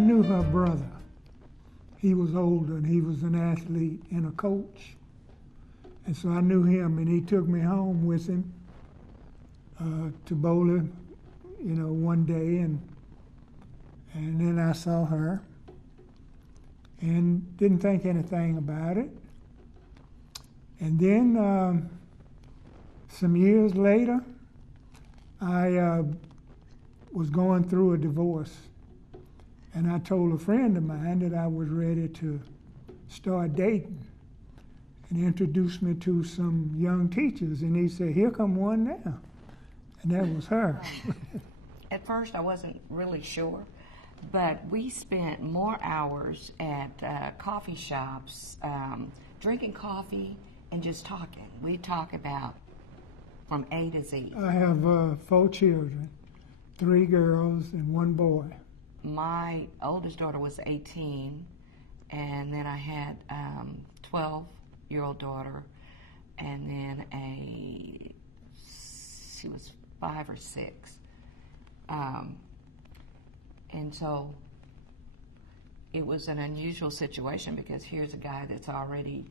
knew her brother. He was older, and he was an athlete and a coach. And so I knew him, and he took me home with him to Boulder, one day, and then I saw her and didn't think anything about it. And then some years later, I was going through a divorce, and I told a friend of mine that I was ready to start dating, and he introduced me to some young teachers, and he said, "Here come one now," and that was her. At first, I wasn't really sure, but we spent more hours at coffee shops, drinking coffee and just talking. We talk about from A to Z. I have 4 children, 3 girls and 1 boy. My oldest daughter was 18, and then I had 12-year-old daughter, and then she was 5 or 6. And so it was an unusual situation because here's a guy that's already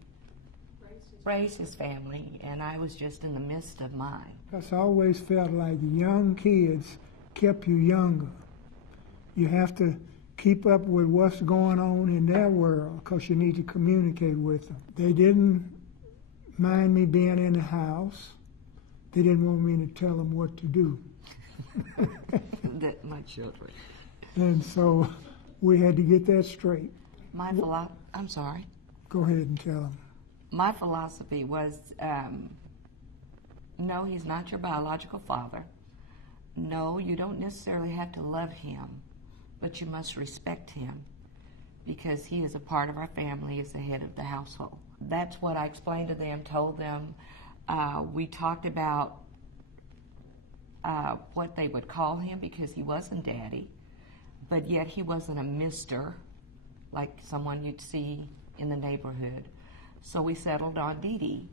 raised his family, and I was just in the midst of mine. I always felt like young kids kept you younger. You have to keep up with what's going on in their world because you need to communicate with them. They didn't mind me being in the house. They didn't want me to tell them what to do. My children. And so we had to get that straight. I'm sorry. Go ahead and tell them. My philosophy was, no, he's not your biological father. No, you don't necessarily have to love him, but you must respect him because he is a part of our family, is the head of the household. That's what I explained to them, told them. We talked about what they would call him because he wasn't daddy, but yet he wasn't a mister like someone you'd see in the neighborhood. So we settled on Dee Dee.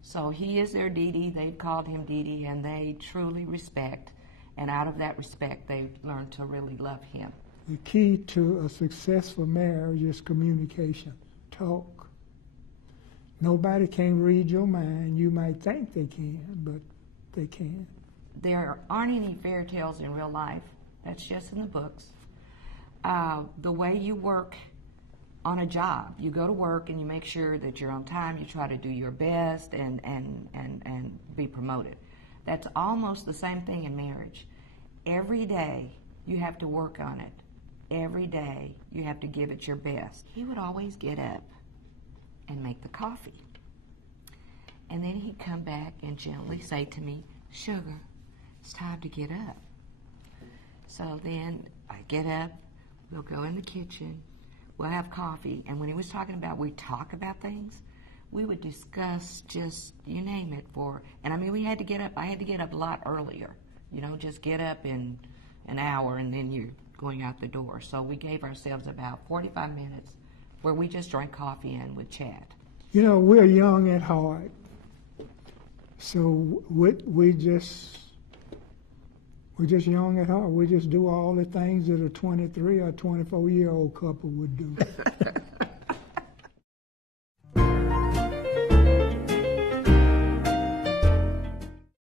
So he is their Dee Dee, they've called him Dee Dee, and they truly respect, and out of that respect, they've learned to really love him. The key to a successful marriage is communication, talk. Nobody can read your mind. You might think they can, but they can't. There aren't any fairy tales in real life. That's just in the books. The way you work on a job, you go to work and you make sure that you're on time, you try to do your best and be promoted. That's almost the same thing in marriage. Every day you have to work on it. Every day you have to give it your best. He would always get up and make the coffee. And then he'd come back and gently say to me, "Sugar, it's time to get up." So then I get up, we'll go in the kitchen, we'll have coffee, and when he was talking about we talk about things, we would discuss just, you name it, and I mean we had to get up, I had to get up a lot earlier, just get up in an hour and then you're going out the door. So we gave ourselves about 45 minutes where we just drank coffee and would chat. We're young at heart, so we're just young at heart. We just do all the things that a 23 or 24-year-old couple would do.